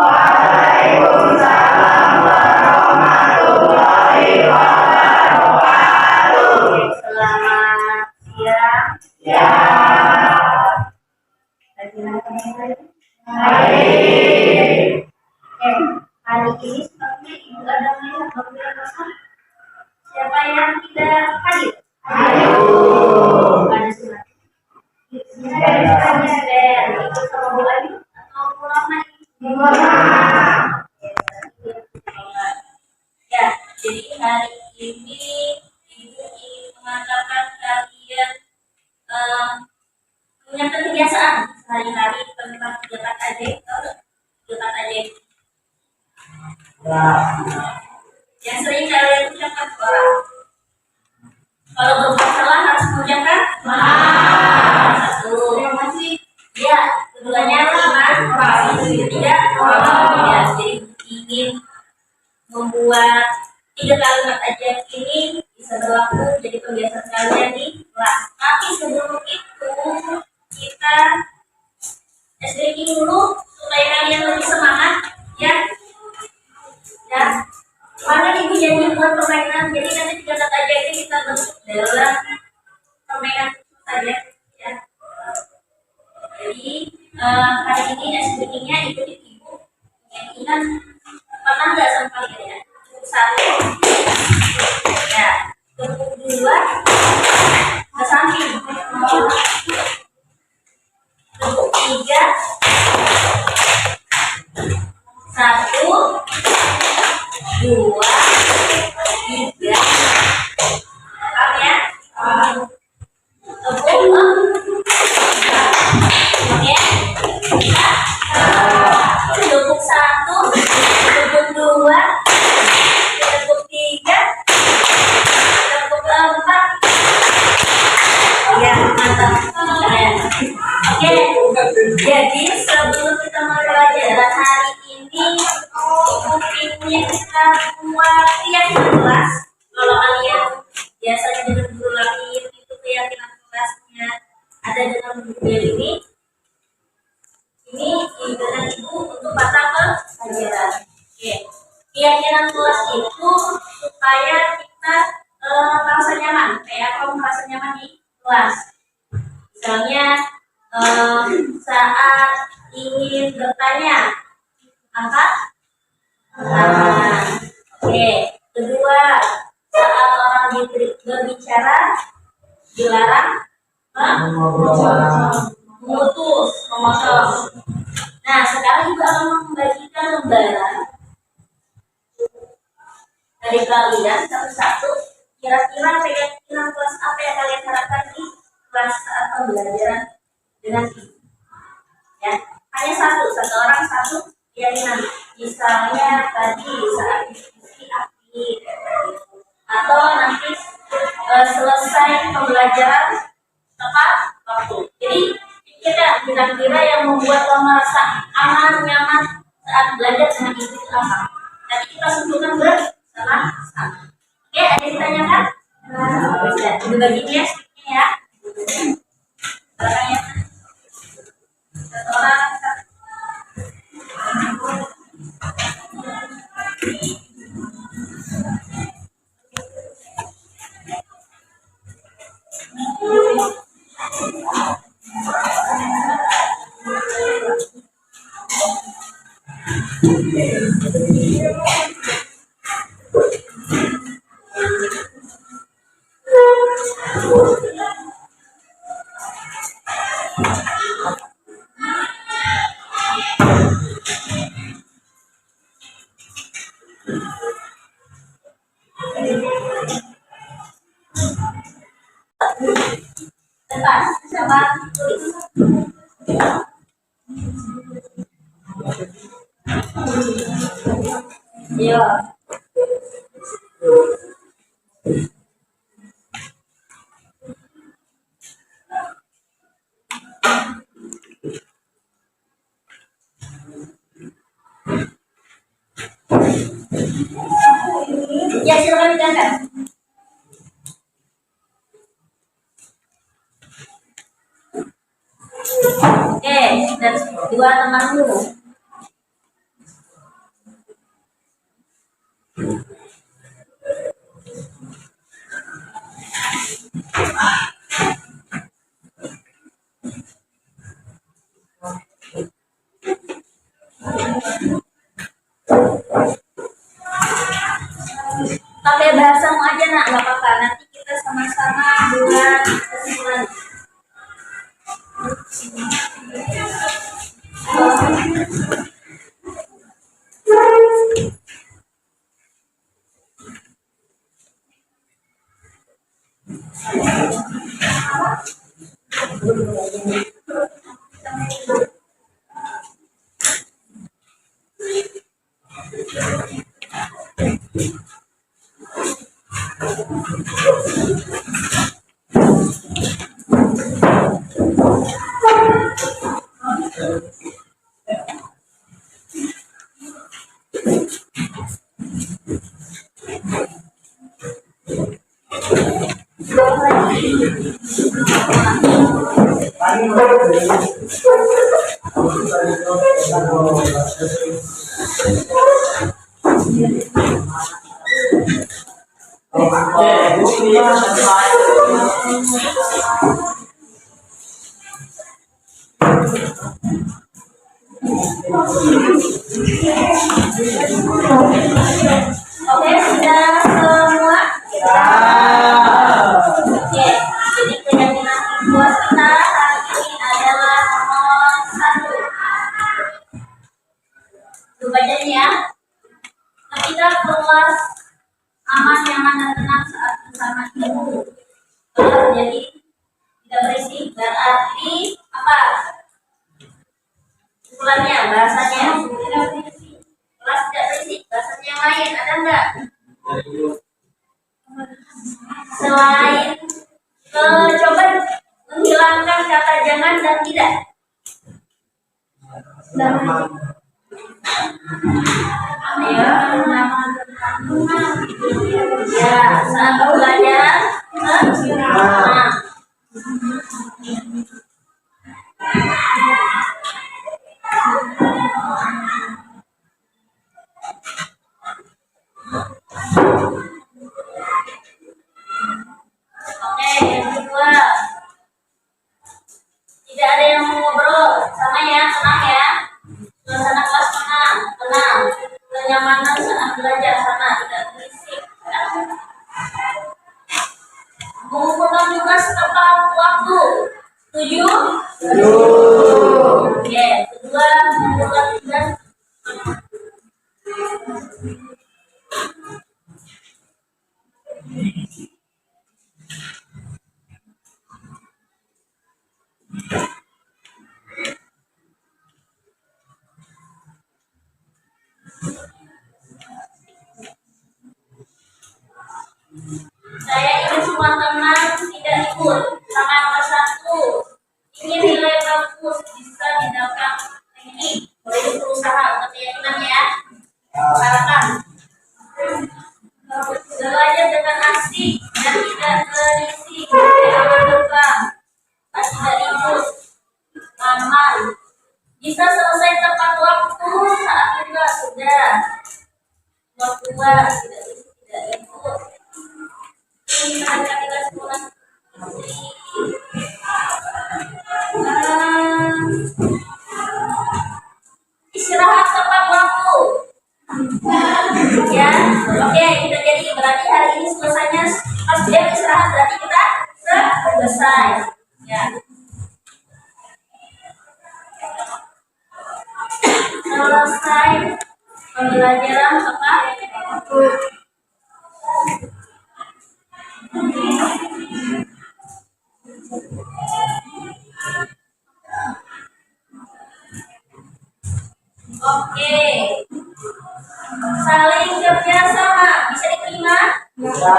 Waalaikumsalam warahmatullahi wabarakatuh. Selamat siang. Ya. Hari ini sepertinya Ibu ada melihat beberapa kosong. Siapa yang tidak hadir? Ayo. Ada surat. Ikut sama Bu Ayu atau pulang lagi? Ya, jadi hari ini Ibu ingin mengatakan kalian punya kebiasaan sehari-hari tentang kegiatan ajaib atau kegiatan ajaib yang sering kalian ucapkan ke orang. Kalau berbuat salah harus mengucapkan maaf. Satu. Yang masih ya, keduanya iman, ketiga ya. Jadi ingin membuat 3 kalimat ajaib ini bisa berlaku jadi kebiasaan kalian di kelas. Tapi sebelum itu kita SDG dulu supaya kalian lebih semangat ya. Ya. Mana Ibu janji buat permainan, jadi nanti 3 kata ajaib ini kita bentuk dalam permainan saja ya. Jadi hari ini SDG-nya ikuti Ibu. Ingat pernah nggak sama kalian ya? Cukup 1 ya, cukup 2 ke samping, cukup 3 1 2 3 paham ya? Cukup 1 cukup 2 cukup 3 cukup 4 ya, mantap ya. Oke, jadi sebelum kita pelajaran hari ini ingin kita buat keyakinan kelas. Kalau kalian biasanya dengan guru lain itu keyakinan kelasnya ada dengan guru ini dengan Ibu untuk mata pelajaran. Oke, keyakinan kelas itu supaya kita merasa nyaman. Kayak kamu merasa nyaman di kelas. Misalnya saat ingin bertanya angkat tangan. Oke, kedua, saat orang berbicara dilarang memutus, memotong. Nah, sekarang Ibu akan membagikan lembaran dari kalian satu-satu. Kira-kira keyakinan kelas apa yang kalian harapkan di kelas saat pembelajaran dengan Ibu? Ya, hanya satu orang satu keyakinan. Misalnya tadi saat diskusi aktif atau nanti selesai pembelajaran tepat waktu. Jadi kita kira-kira yang membuat kamu merasa aman, nyaman saat belajar dengan Ibu itu apa? Nanti kita sebutkan bersama-sama. Oke, ada yang ditanyakan? Bisa dibaginya sedikit ya. Belakangnya satu orang. Depan, siapa tulis? Iya. Ya, silakan diangkat. Oke, dan dua temanmu. Oke, sudah semua? Oke, jadi keyakinan buat kita hari ini adalah nomor 1. Coba aja ya. Ketika keluar aman, nyaman, dan tenang saat bersama ibu. Kalau terjadi tidak berisik, berarti apa? Ukurannya, bahasanya tidak berisik. Kelas tidak berisik, bahasanya yang lain ada enggak? Selain coba menghilangkan kata jangan dan tidak. Ayo, ya, saat belajar, oke, yang kedua, tidak ada yang mau ngobrol, sama ya, tenang ya. Suasana kelas tenang, kenyamanan saat belajar sama, tidak berisik. Mengumpulkan tugas tepat waktu. Setuju? Oke, kedua, mengumpulkan tugas. Saya ingin semua teman tidak ikut. Sama yang nomor 1, ingin nilai bagus bisa didapat ranking. Boleh berusaha untuk keyakinan ya. Silakan. Belajar dengan asik dan tidak berisik. Jangan lupa. Tidak ikut. Aman. Bisa selesai tepat waktu saat tugas sudah. Waktu tidak ikut. Ini kita sekolah. Istirahat tepat waktu. Ya, oke, kita jadi berarti hari ini selesainya pas dia istirahat berarti kita selesai. Ya. Selesai pembelajaran tepat waktu. Oke. Saling kerja sama bisa diterima? Ya.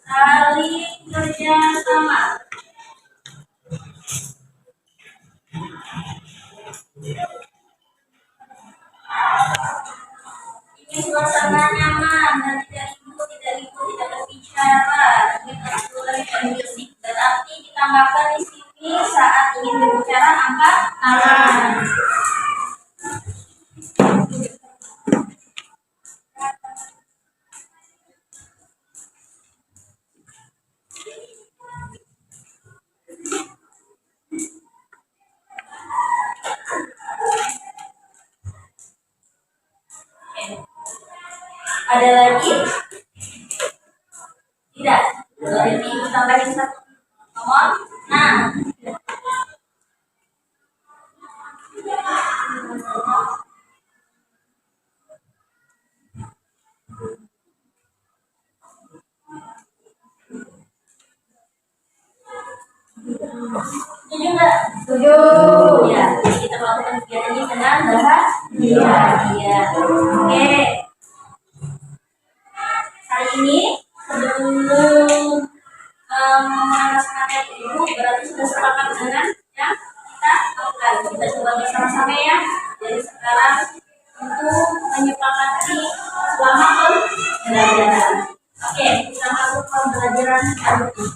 Saling kerja sama. Ini suasana nyaman dan tidak berbicara. Ini aturan yang berisik. Berarti ditambahkan di sini saat ingin berbicara angkat tangan. Ada lagi? Tidak. Berarti tambahin 1 nomor. Nah, Setuju nggak? Setuju. Ya, kita melakukan kegiatan ini dengan bahagia. Iya. Oke. Hari ini sebelum memanaskan materi ibu, berarti sudah sepakat dengan yang kita lakukan. Kita coba bersama-sama ya. Jadi sekarang untuk menyepakati selama pembelajaran. Oke, kita masuk pembelajaran selanjutnya.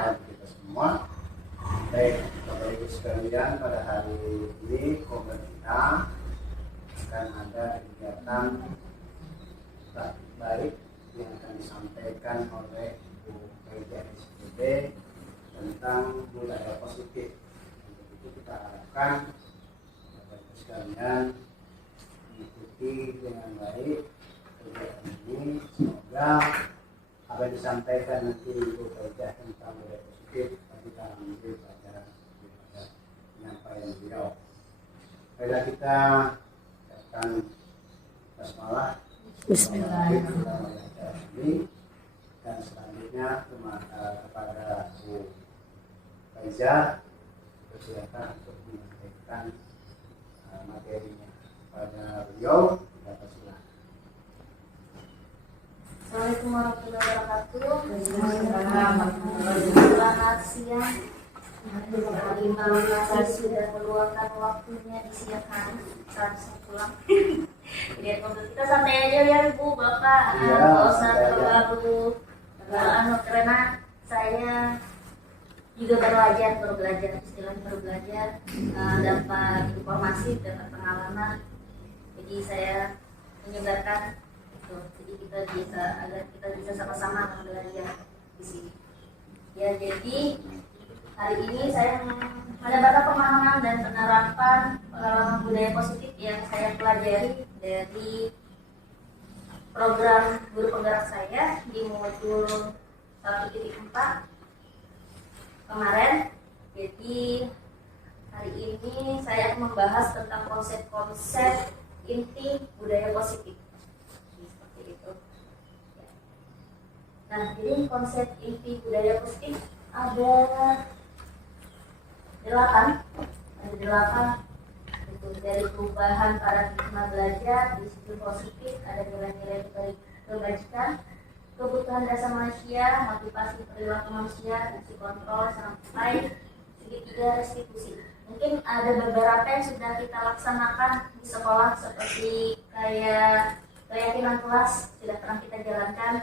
Kita semua. Baik, Bapak Ibu sekalian, pada hari ini pemerintah akan ada kegiatan praktik baik yang akan disampaikan oleh Bu Kaida SPD tentang budaya positif. Untuk itu kita harapkan Bapak Ibu sekalian mengikuti dengan baik kegiatan ini. Semoga apa yang disampaikan nanti Ibu Kaida tentang budaya positif kita ambil pelajaran daripada penyampaian beliau. Baiklah, kita akan basmalah Bismillahirrahmanirrahim dan selanjutnya kepada Bu Faiza persilakan untuk menyampaikan materinya. Pada beliau kita persilakan. Assalamualaikum warahmatullahi wabarakatuh. Selamat siang. Terima kasih sudah meluangkan waktunya di siang hari saat saya pulang. Jadi kita santai aja ya Ibu, Bapak. Nggak usah terlalu karena saya juga baru belajar dapat informasi, dapat pengalaman. Jadi saya menyebarkan. Jadi kita bisa sama-sama belajar di sini. Ya, jadi hari ini saya mendapatkan pemahaman dan penerapan pengalaman budaya positif yang saya pelajari dari program guru penggerak saya di modul 1.4 kemarin. Jadi hari ini saya akan membahas tentang konsep-konsep inti budaya positif. Seperti itu. Nah, jadi konsep inti budaya positif ada 8, itu dari perubahan paradigma belajar, disiplin positif, ada nilai-nilai kebajikan, kebutuhan dasar manusia, motivasi perilaku manusia, fungsi kontrol, sampai segitiga restitusi. Mungkin ada beberapa yang sudah kita laksanakan di sekolah seperti kayak keyakinan kelas sudah pernah kita jalankan,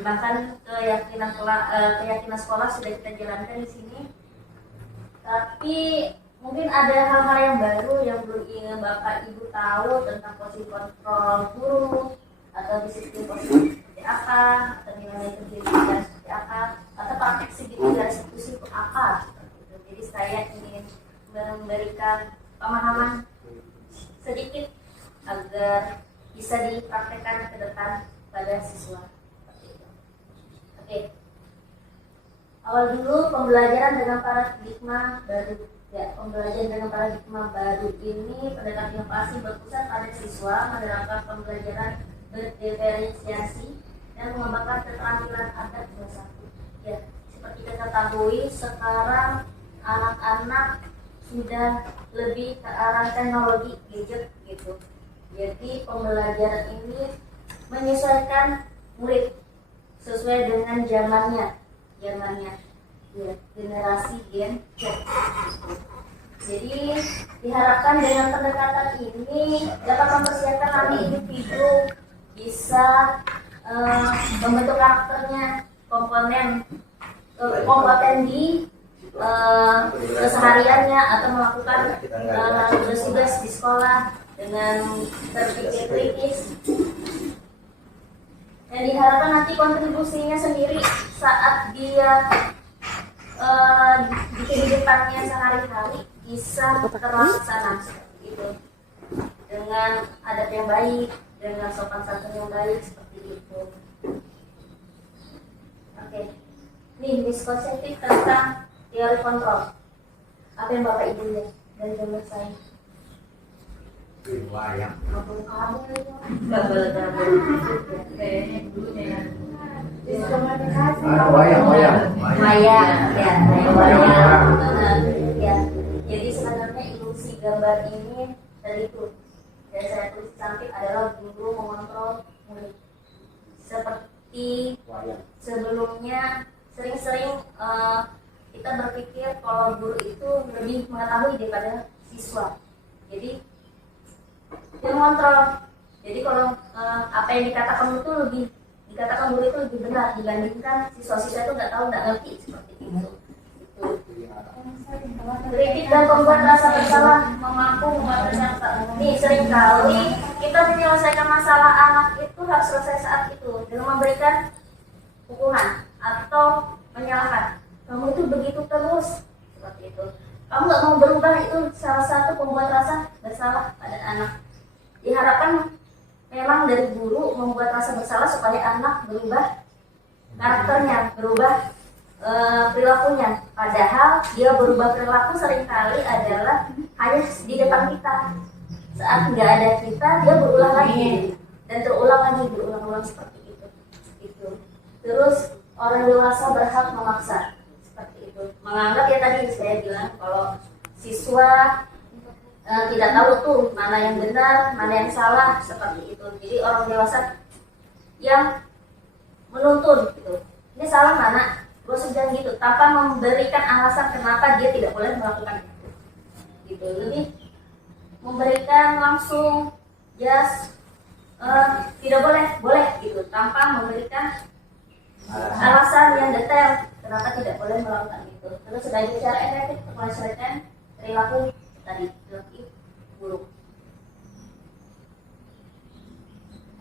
bahkan keyakinan sekolah sudah kita jalankan di sini. Tapi mungkin ada hal-hal yang baru yang belum Bapak Ibu tahu tentang posisi kontrol guru atau disiplin positif seperti apa, atau nilai kerja seperti apa, atau praktek segitiga restitusi itu apa. Jadi saya ingin memberikan pemahaman sedikit agar bisa dipraktekkan ke depan pada siswa. Oke. Awal dulu pembelajaran dengan paradigma baru. Ya, pembelajaran dengan paradigma baru ini pendekatan inovasi berpusat pada siswa menerapkan pembelajaran berdiferensiasi dan mengembangkan keterampilan abad 21. Ya, seperti kita ketahui sekarang anak-anak sudah lebih ke arah teknologi gadget gitu. Jadi pembelajaran ini menyesuaikan murid sesuai dengan zamannya ya, generasi Gen Z. Jadi diharapkan dengan pendekatan ini dapat mempersiapkan nanti individu bisa membentuk karakternya, kompeten di kesehariannya atau melakukan tugas-tugas di sekolah dengan berpikir kritis. Dan diharapkan nanti kontribusinya sendiri saat dia di kehidupannya sehari-hari bisa terlaksana seperti itu, dengan adat yang baik, dengan sopan santun yang baik seperti itu. Oke, nih miskonsepsi tentang teori kontrol. Apa yang Bapak Ibu lihat dari gambar saya? Wayang. Kabel-kabel itu. Kabel-kabel. Kayaknya dulunya Wayang. Ya. Jadi sebenarnya ilusi gambar ini dari itu. Dan saya tulis cantik adalah guru mengontrol murid. Seperti sebelumnya sering-sering kita berpikir kalau guru itu lebih mengetahui daripada siswa. Jadi dia mengontrol. Jadi kalau apa yang dikatakan itu dikatakan guru itu lebih benar dibandingkan siswa-siswa itu nggak tahu, nggak ngerti seperti itu. Kritik dan membuat rasa bersalah, mampu membuat rasa. Nih seringkali kita menyelesaikan masalah anak itu harus selesai saat itu dengan memberikan hukuman atau menyalahkan. Kamu itu begitu terus seperti itu. Kamu nggak mau berubah, itu salah satu pembuat rasa bersalah pada anak. Diharapkan memang dari guru membuat rasa bersalah supaya anak berubah karakternya, berubah perilakunya. Padahal dia berubah perilaku seringkali adalah hanya di depan kita. Saat nggak ada kita, dia berulang lagi dan berulang-ulang seperti itu. Terus orang dewasa berhak memaksa seperti itu. Menganggap ya tadi saya bilang kalau siswa tidak tahu tuh mana yang benar, mana yang salah seperti itu. Jadi orang dewasa yang menuntun gitu. Ini salah mana? Gue sudah gitu, tanpa memberikan alasan kenapa dia tidak boleh melakukan itu. Gitu. Lebih memberikan langsung tidak boleh gitu, tanpa memberikan alasan yang detail kenapa tidak boleh melakukan itu. Terus sebagai cara efektif menyesuaikan perilaku tadi lebih buruk.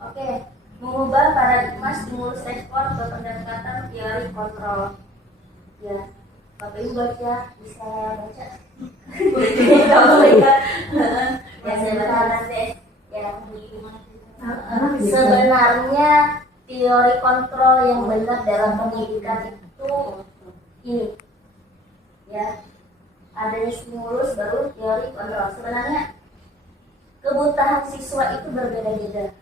Oke, mengubah paradigma stimulus respon ke pendekatan teori kontrol. Ya, Bapak Ibu baca, bisa baca. Ya saya baca nanti. Ya, sebenarnya teori kontrol yang benar dalam pendidikan itu ini, ya. Adanya stimulus baru teori kontrol. Sebenarnya kebutuhan siswa itu berbeda-beda.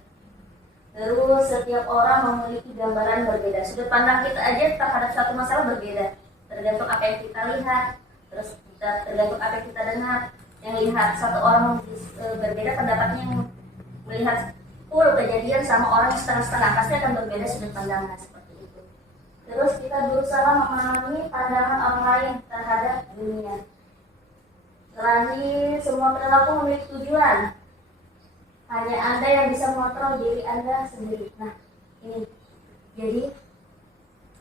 Terus setiap orang memiliki gambaran berbeda. Sudut pandang kita aja terhadap satu masalah berbeda. Tergantung apa yang kita lihat, terus tergantung apa yang kita dengar. Yang lihat satu orang berbeda pendapatnya, yang melihat full kejadian sama orang setengah-setengah pasti akan berbeda sudut pandangnya seperti itu. Terus kita berusaha memahami pandangan orang lain terhadap dunia. Terakhir, semua perilaku memiliki tujuan. Hanya Anda yang bisa mengontrol diri Anda sendiri. Nah, ini. Jadi,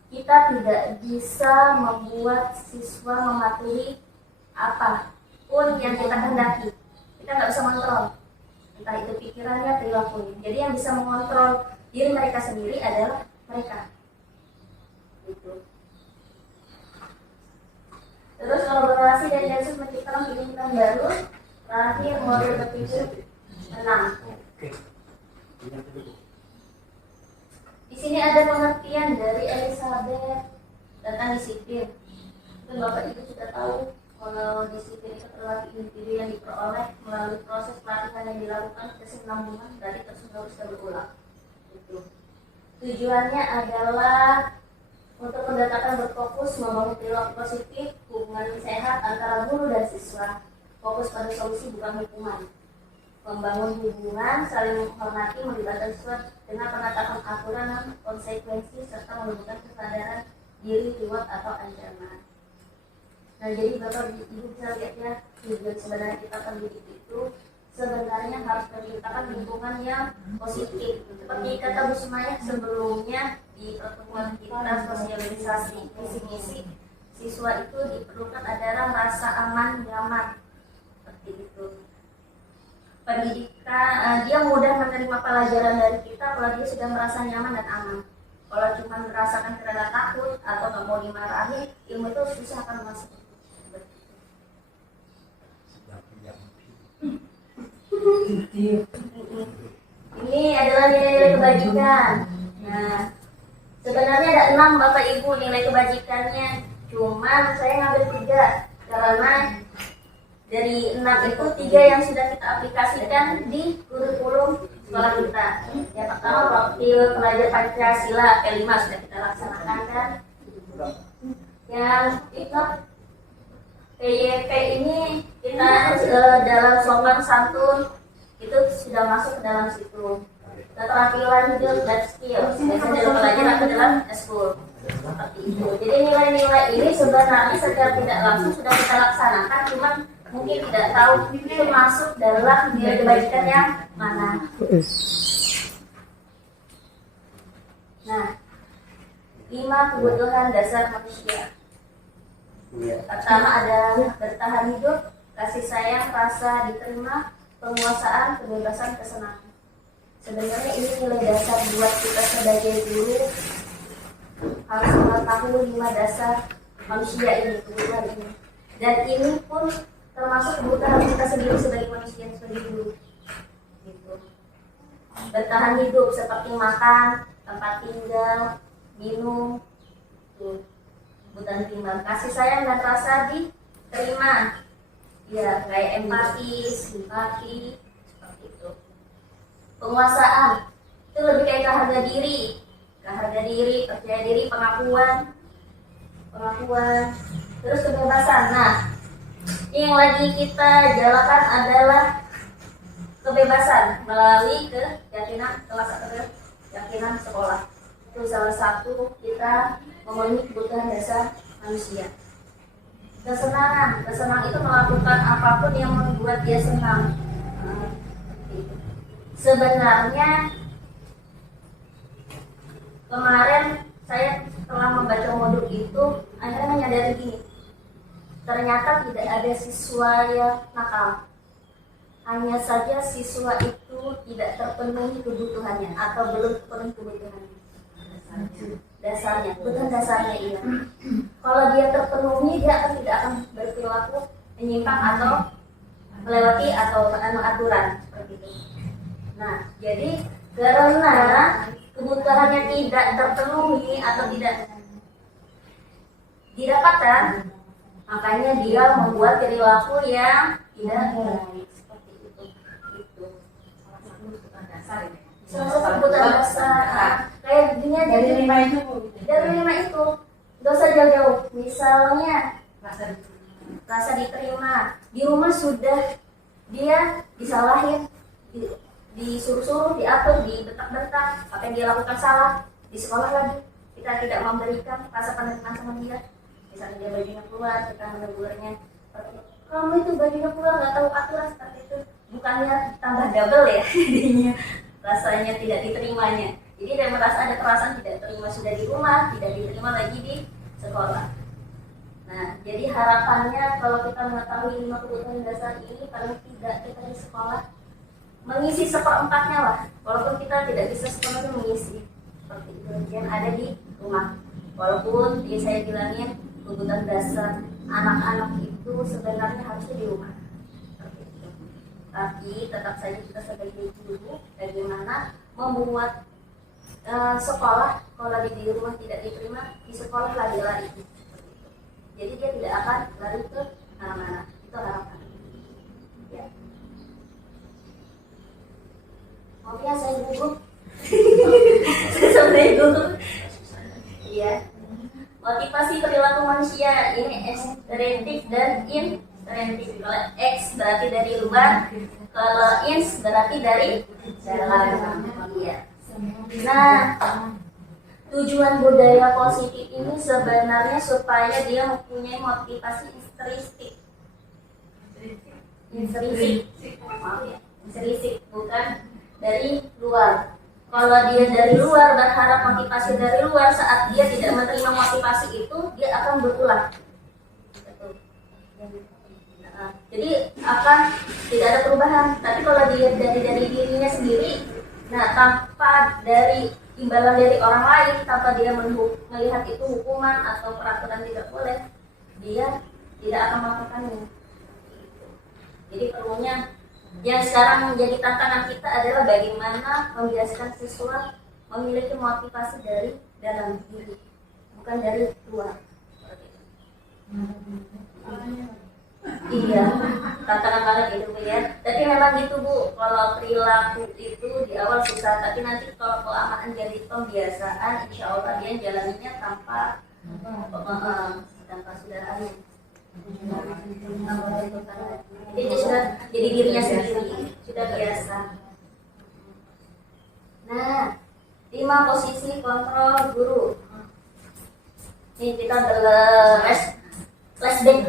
kita tidak bisa membuat siswa mematuhi apapun yang kita hendaki. Kita nggak bisa mengontrol. Entah itu pikirannya, perilakunya. Jadi, yang bisa mengontrol diri mereka sendiri adalah mereka. Gitu. Terus, kolaborasi dan Yesus menciptakan kehidupan baru. Terakhir, model berpikir tenang. Di sini ada pengertian dari Elizabeth tentang disiplin. Mungkin Bapak Ibu sudah tahu kalau disiplin itu adalah individu yang diperoleh melalui proses pelatihan yang dilakukan kesinambungan dari terus-menerus berulang. Itu. Tujuannya adalah untuk mendatangkan berfokus membangun perilaku positif, hubungan sehat antara guru dan siswa, fokus pada solusi bukan hukuman. Membangun hubungan, saling menghormati, melibatkan siswa dengan penetapan aturan dan konsekuensi serta menumbuhkan kesadaran diri, reward atau ancaman. Nah, jadi Bapak Ibu bisa lihat ya, tujuan sebenarnya kita pendidik itu sebenarnya harus menciptakan lingkungan yang positif. Seperti kata Bu Sumaya sebelumnya di pertemuan kita sosialisasi visi-misi, siswa itu diperlukan adalah rasa aman, nyaman, seperti itu. Pendidikan, dia mudah menerima pelajaran dari kita kalau dia sudah merasa nyaman dan aman. Kalau cuma merasakan karena takut atau nggak mau dimarahi, ilmu itu susah akan masuk. Ini adalah nilai kebajikan. Nah, sebenarnya ada 6 Bapak Ibu nilai kebajikannya. Cuman saya ngambil 3 karena dari 6 itu 3 yang sudah kita aplikasikan di kurikulum sekolah kita. Yang pertama profil pelajar Pancasila P5 sudah kita laksanakan kan. Yang itu PYP ini kita dalam sopan santun itu sudah masuk ke dalam situ. Keterampilan hidup dan skill biasanya dalam pelajaran ke dalam school seperti itu. Jadi nilai-nilai ini sebenarnya secara tidak langsung sudah kita laksanakan, cuman mungkin tidak tahu itu masuk dalam nilai kebajikan yang mana. Nah, 5 kebutuhan dasar manusia. Pertama ada bertahan hidup, kasih sayang, rasa diterima, penguasaan, kebebasan, kesenangan. Sebenarnya ini nilai dasar buat kita sebagai guru harus mengetahui 5 dasar manusia ini, kebutuhan ini. Dan ini pun termasuk kebutuhan kita sendiri sebagai manusia, sebagai guru. Gitu. Bertahan hidup seperti makan, tempat tinggal, minum, tuh. Kebutuhan timbang, kasih sayang dan rasa diterima, ya kayak empati, simpati, seperti itu. Penguasaan itu lebih kayak harga diri, percaya diri, pengakuan. Terus kebebasan. Nah, ini yang lagi kita jalankan adalah kebebasan melalui keyakinan keyakinan sekolah. Itu salah satu kita memenuhi kebutuhan dasar manusia. Kesenangan itu melakukan apapun yang membuat dia senang. Sebenarnya kemarin saya setelah membaca modul itu akhirnya menyadari gini, ternyata tidak ada siswa yang nakal. Hanya saja siswa itu tidak terpenuhi kebutuhannya atau belum terpenuhi kebutuhannya. Dasarnya, kebutuhan dasarnya iya. Kalau dia terpenuhi, dia tidak akan berperilaku menyimpang atau melewati atau aturan seperti itu. Nah, jadi karena kebutuhannya tidak terpenuhi atau tidak didapatkan, makanya dia membuat perilaku yang tidak baik seperti itu. Itu salah satu dasar kebutuhan dasar. Kayak gini aja. Dari 5 itu gak usah jauh-jauh. Misalnya rasa diterima di rumah sudah dia disalahin, disuruh-suruh, diatur, dibentak-bentak, apa yang dia lakukan salah. Di sekolah lagi kita tidak memberikan rasa penerimaan sama dia. Misalnya dia bajunya keluar, kita menegurnya, kamu itu bajunya keluar nggak tahu aturan, seperti itu. Bukannya tambah double ya jadinya rasanya tidak diterimanya. Jadi dia merasa ada perasaan tidak terima sudah di rumah, tidak diterima lagi di sekolah. Nah, jadi harapannya kalau kita mengetahui 5 kebutuhan dasar ini, paling tidak kita di sekolah mengisi 1/4-nya lah, walaupun kita tidak bisa sepenuhnya mengisi seperti itu yang ada di rumah. Walaupun saya bilangin kebutuhan dasar anak-anak itu sebenarnya harusnya di rumah seperti itu. Tapi tetap saja kita sebagai guru bagaimana membuat sekolah kalau di rumah tidak diterima, di sekolah lari-lari. Jadi dia tidak akan lari ke mana-mana. Itu harapan. Ya. Maafnya saya gugup. Saya gugup. Iya. Motivasi perilaku manusia ini ekstrinsik dan intrinsik. Kalau X berarti dari luar, kalau ins berarti dari dalam. Iya. Nah, tujuan budaya positif ini sebenarnya supaya dia mempunyai motivasi intrinsik. Maaf ya, intrinsik bukan dari luar. Kalau dia dari luar berharap motivasi dari luar, saat dia tidak menerima motivasi itu, dia akan berulang. Jadi akan tidak ada perubahan. Tapi kalau dia dari dirinya sendiri, nah tanpa dari imbalan dari orang lain, tanpa dia melihat itu hukuman atau peraturan tidak boleh, dia tidak akan melakukannya. Jadi perlunya yang sekarang menjadi tantangan kita adalah bagaimana membiasakan siswa memiliki motivasi dari dalam diri, bukan dari luar. Iya, tantangan banget itu Bu ya. Tapi memang gitu Bu, kalau perilaku itu di awal susah, tapi nanti kalau kelamaan jadi pembiasaan, insya Allah dia jalaninya tanpa sudah aneh. Jadi dia sudah jadi dirinya sendiri, sudah biasa. Nah, 5 posisi kontrol guru. Ini kita flashback.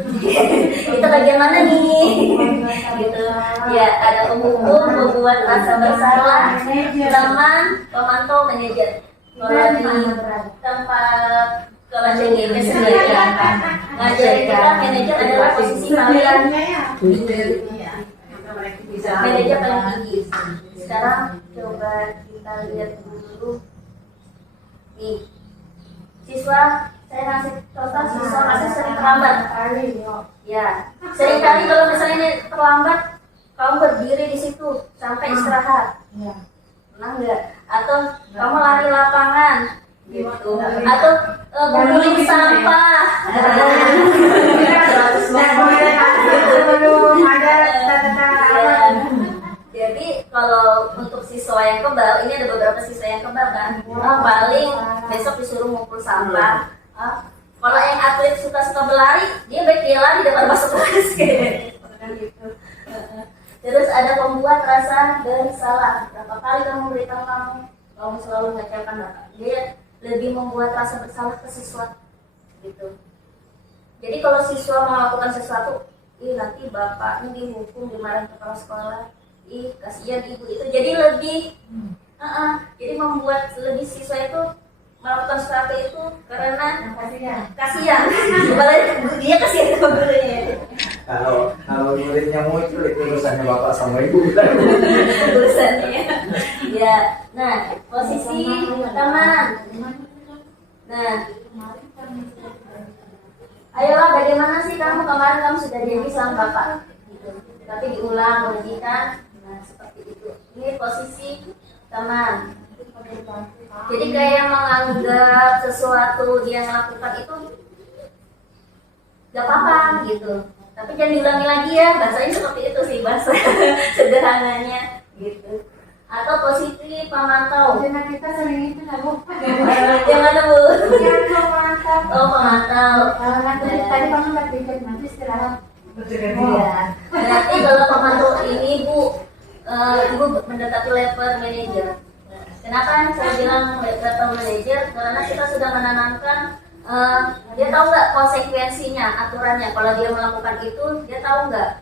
Kita bagian mana nih? Gitu. Ya, ada penghukum, membuat rasa bersalah, teman, pemantau, manajer. Kalau di tempat kelas CGP sendiri ngajar kita manajer adalah posisi paling manajer paling tinggi. Sekarang coba kita lihat dulu nih, siswa. Saya ngasih contoh siswa masih sering terlambat. Ya, seringkali kalau misalnya ini terlambat, kamu berdiri di situ sampai istirahat. Pernah nggak? Atau kamu lari lapangan, gitu. Atau mengulik sampah. Jadi kalau untuk siswa yang kebal, ini ada beberapa siswa yang kebal kan. Paling besok disuruh ngumpul sampah. Kalau yang atlet suka berlari, dia baik dia lari dapat masuk kelas gitu. Terus ada pembuat rasa bersalah. Berapa kali kamu beritahu kamu selalu mengecewakan bapak. Dia lebih membuat rasa bersalah ke siswa gitu. Jadi kalau siswa melakukan sesuatu, nanti bapaknya dihukum, dimarahin kepala sekolah, kasihan ibu itu. Jadi lebih jadi membuat lebih siswa itu melakukan sesuatu itu karena kasihan. Dia kasihan sama gurunya. Kalau muridnya muncul itu urusannya bapak sama ibu. Urusannya. Ya. Nah, posisi teman. Nah, ayolah bagaimana sih kamu kemarin kamu sudah janji sama bapak, gitu. Tapi diulang lagi kan. Nah, seperti itu. Ini posisi teman. Jadi kayak menganggap sesuatu dia melakukan itu gak apa-apa gitu. Tapi jangan diulangi lagi ya, bahasanya seperti itu sih bahasa sederhananya gitu. atau posisi pemantau. Karena kita sering itu nggak lupa. Yang mana Bu? Yang pemantau. Oh pemantau. Kalau nanti tadi kamu nggak pikir nanti istirahat. Iya. Berarti kalau pemantau ini Bu, Ibu mendekati level manajer. Kenapa saya bilang level manajer? Karena kita sudah menanamkan dia tahu nggak konsekuensinya, aturannya. Kalau dia melakukan itu, dia tahu nggak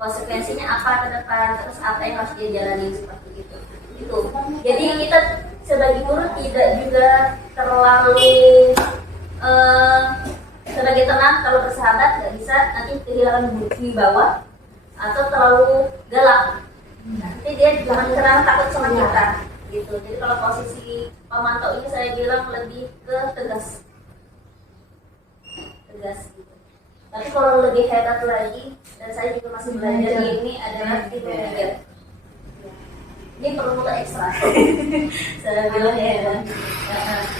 konsekuensinya apa ke depan, terus apa yang harus dia jalani seperti itu. Itu. Jadi kita sebagai guru tidak juga terlalu sebagai teman kalau bersahabat nggak bisa nanti kehilangan wibawa atau terlalu galak. Nanti dia jangan takut sama kita. Gitu. Jadi kalau posisi pemantau ini saya bilang lebih ke tegas gitu. Tapi kalau lebih hebat lagi dan saya juga masih belajar ini adalah tim manager. Ini perlu ekstra. Saya bilang ya.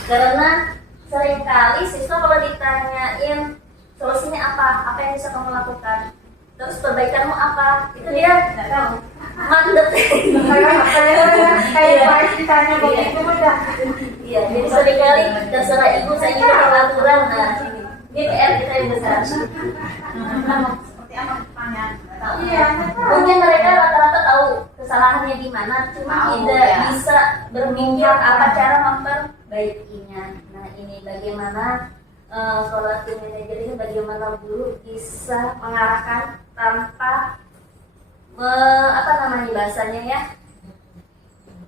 Karena seringkali siswa kalau ditanyain solusinya apa yang bisa kamu lakukan, terus perbaikanmu apa, itu dia nggak tahu. Mandek. Kayak pas ditanya begitu udah. Iya, jadi seringkali terserah ibu saya juga peraturan. Nah, ini PR kita yang besar. Seperti apa pertanyaan? Iya. Mungkin mereka rata-rata tahu kesalahannya di mana, cuma tidak bisa berpikir apa cara memperbaikinya. Nah, ini bagaimana sekolah tim manajer ini bagaimana guru bisa mengarahkan tanpa apa namanya bahasanya ya,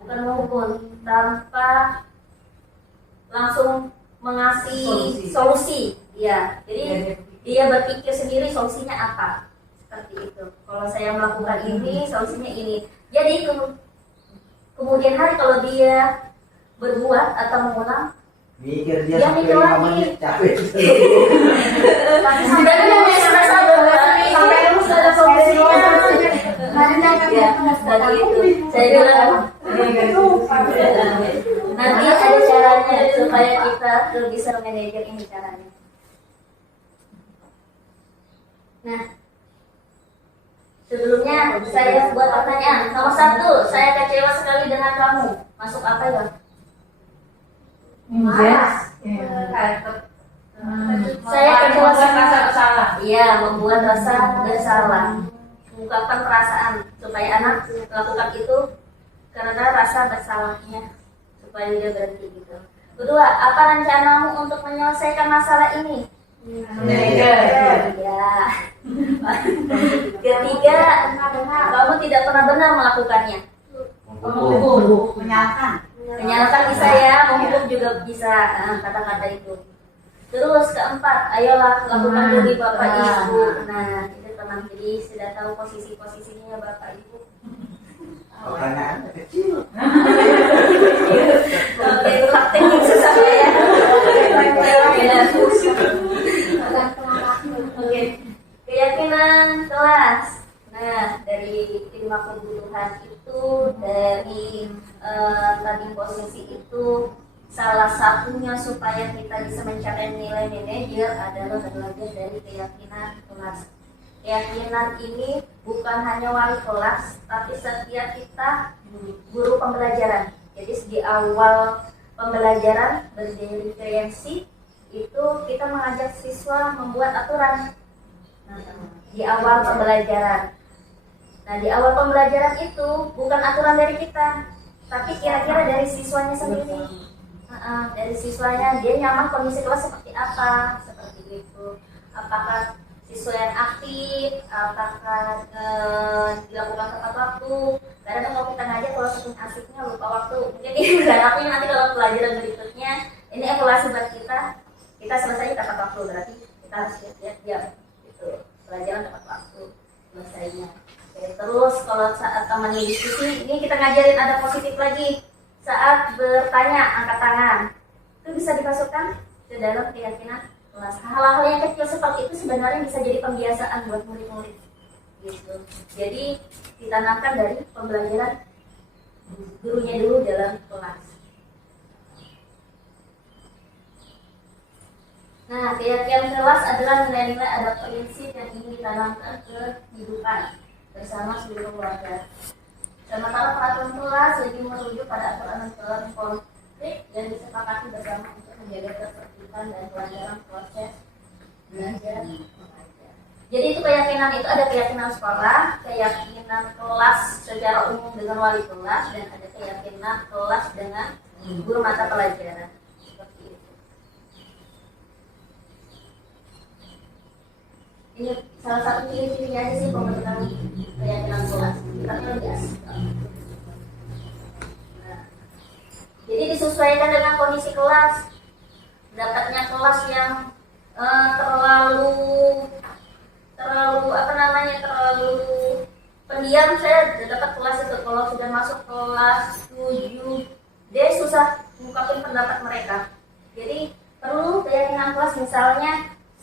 bukan menghukum, tanpa langsung mengasih solusi. Ya, jadi dia berpikir sendiri solusinya apa, seperti itu. Kalau saya melakukan ini, solusinya ini. Jadi kemudian hari kalau dia berbuat atau mengulang, mikir dia dia sampai mikir 5 lagi. menit capek. Tapi sampai sampai lu sudah ada solusinya. Ya, tadi itu saya bilang nanti ada caranya supaya kita bisa manajer ini caranya. Nah, sebelumnya saya buat pertanyaan. Nomor 1, saya kecewa sekali dengan kamu. Masuk apa ya? Marah. Saya kecewa rasa bersalah. Iya, membuat rasa bersalah. Mengungkapkan perasaan supaya anak melakukan itu karena rasa bersalahnya, supaya dia berhenti gitu. Kedua, apa rencanamu untuk menyelesaikan masalah ini? Ya. Ketiga, kamu tidak pernah benar melakukannya. Menyalahkan bisa ya, menghukum juga bisa, kata-kata itu. Terus keempat, ayolah lakukan diri bapak ibu. Nah, itu tenang, jadi sudah tahu posisi-posisinya bapak ibu. Pertanyaan kecil. Oke, itu teknik susah ya. Oke, keyakinan kelas. Nah, dari 5 kebutuhan itu, dari tadi posisi itu, salah satunya supaya kita bisa mencapai nilai manajer adalah belajar dari keyakinan kelas. Keyakinan ini bukan hanya wali kelas, tapi setiap kita guru pembelajaran. Jadi di awal pembelajaran berdifferensi itu kita mengajak siswa membuat aturan. Di awal pembelajaran. Nah, di awal pembelajaran itu bukan aturan dari kita, tapi kira-kira dari siswanya sendiri. Dari siswanya, dia nyaman kondisi kelas seperti apa, seperti itu. Apakah siswa yang aktif, apakah dilakukan tepat waktu. Karena kalau kita ngajar, kalau saking asiknya lupa waktu, mungkin ini nanti kalau pelajaran berikutnya, ini evaluasi buat kita selesai tepat waktu, berarti kita harus lihat jam gitu. Pelajaran tepat waktu selesainya. Oke, terus kalau saat temannya diskusi, ini kita ngajarin ada positif lagi. Saat bertanya, angkat tangan, itu bisa dimasukkan ke dalam keyakinan kelas. Hal-hal yang kecil seperti itu sebenarnya bisa jadi pembiasaan buat murid-murid. Gitu. Jadi ditanamkan dari pembelajaran gurunya dulu dalam kelas. Nah, keyakinan kelas adalah nilai-nilai ada prinsip yang ingin ditanamkan ke kehidupan bersama seluruh keluarga. Sementara peraturan kelas lebih merujuk pada aturan-aturan konflik yang disepakati bersama untuk menjaga ketertiban dan kelancaran proses belajar mengajar. Jadi itu keyakinan itu ada keyakinan sekolah, keyakinan kelas secara umum dengan wali kelas, dan ada keyakinan kelas dengan guru mata pelajaran. Seperti itu. Ini salah satu ciri-cirinya aja sih pembentukan keyakinan kelas. Kita biasa. Nah, jadi disesuaikan dengan kondisi kelas. Dapatnya kelas yang terlalu pendiam, saya dapat kelas itu. Kalau sudah masuk kelas 7D susah mengungkapkan pendapat mereka. Jadi perlu keyakinan kelas, misalnya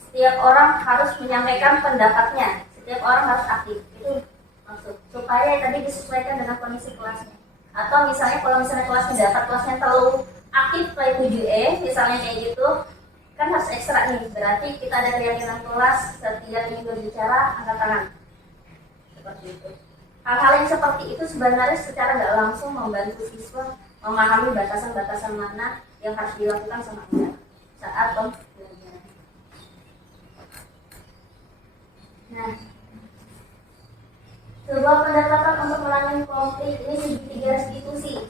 setiap orang harus menyampaikan pendapatnya, setiap orang harus aktif. Itu maksud supaya tadi disesuaikan dengan kondisi kelasnya. Atau misalnya kalau misalnya kelasnya dapat kelasnya terlalu aktif kayak 7E misalnya kayak gitu, kan harus ekstra nih. Berarti kita ada keyakinan kelas setiap minggu bicara angkat tangan. Seperti itu. Hal-hal yang seperti itu sebenarnya secara nggak langsung membantu siswa memahami batasan-batasan mana yang harus dilakukan sama enggak saat pembelajaran. Nah, sebuah pendekatan untuk menangani konflik ini segitiga restitusi.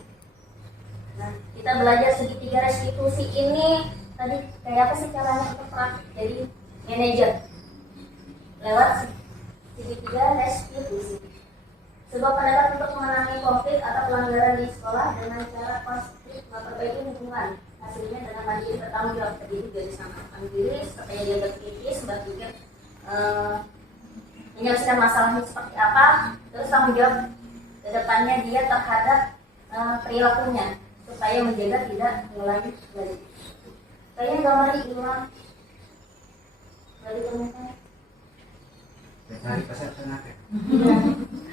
Nah, kita belajar segitiga restitusi ini tadi kayak apa sih caranya untuk praktik jadi manajer lewat segitiga restitusi. Sebuah pendekatan untuk menangani konflik atau pelanggaran di sekolah dengan cara konstruktif memperbaiki hubungan. Hasilnya dengan mandiri bertanggung jawab, terdiri dari sama mandiri supaya dia berpikir sebagai menyelesaikan masalahnya seperti apa, terus tanggung jawab ke depannya dia terhadap perilakunya supaya menjaga tidak mengulangi kembali. Kayaknya gambar hilang dari komentar. Cari pasar tengah.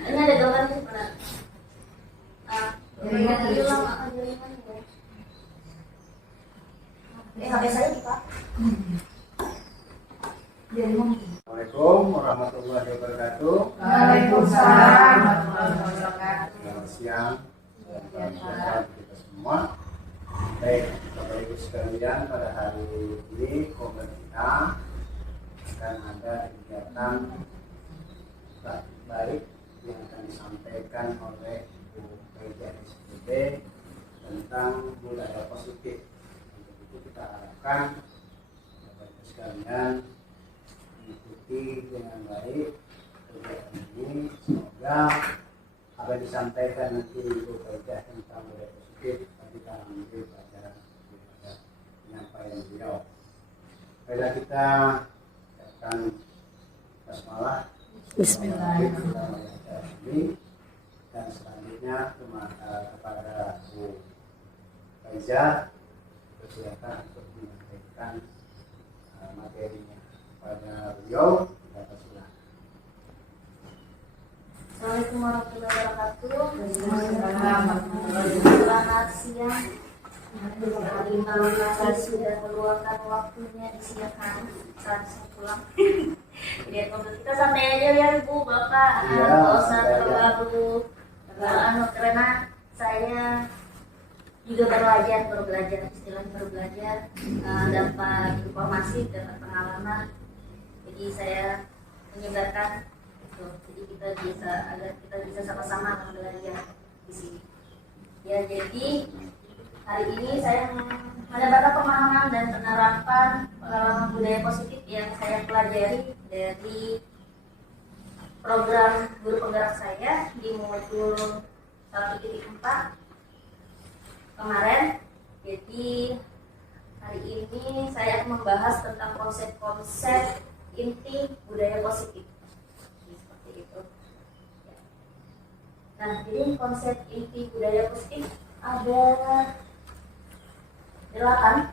Ini ada gambarnya benar. Jaringan hilang, jaringan ya. HP saya dipakai. Jaringan. Assalamualaikum warahmatullahi wabarakatuh. Waalaikumsalam warahmatullahi wabarakatuh. Selamat siang. Selamat kita semua. Baik, Bapak Ibu sekalian, pada hari ini kita akan ada kegiatan baik yang akan disampaikan oleh Bu Kaija SPB tentang budaya positif. Untuk itu kita harapkan Bapak Ibu sekalian mengikuti dengan baik kegiatan ini. Semoga apa yang disampaikan nanti Ibu Kaija tentang budaya positif kita ambil pelajaran daripada penyampaian beliau. Baiklah, kita akan basmalah. Bismillahirrahmanirrahim. Dan selanjutnya kepada Bu Kaija, persilakan untuk menyampaikan materinya. Pada beliau, kita persilakan. Assalamualaikum warahmatullahi wabarakatuh. Selamat siang. Terima kasih sudah meluangkan waktunya di siang hari saat saya pulang. Jadi kita santai aja ya Ibu, Bapak, nggak usah terlalu karena saya juga baru belajar istilahnya baru belajar, dapat informasi, dapat pengalaman. Jadi saya menyebarkan itu, jadi kita bisa agar kita bisa sama-sama belajar di sini. Ya, jadi hari ini saya mendapatkan pemahaman dan penerapan pengalaman budaya positif yang saya pelajari dari program guru penggerak saya di modul 1.4 kemarin. Jadi hari ini saya akan membahas tentang konsep-konsep inti budaya positif. Seperti itu. Nah, jadi konsep inti budaya positif ada 8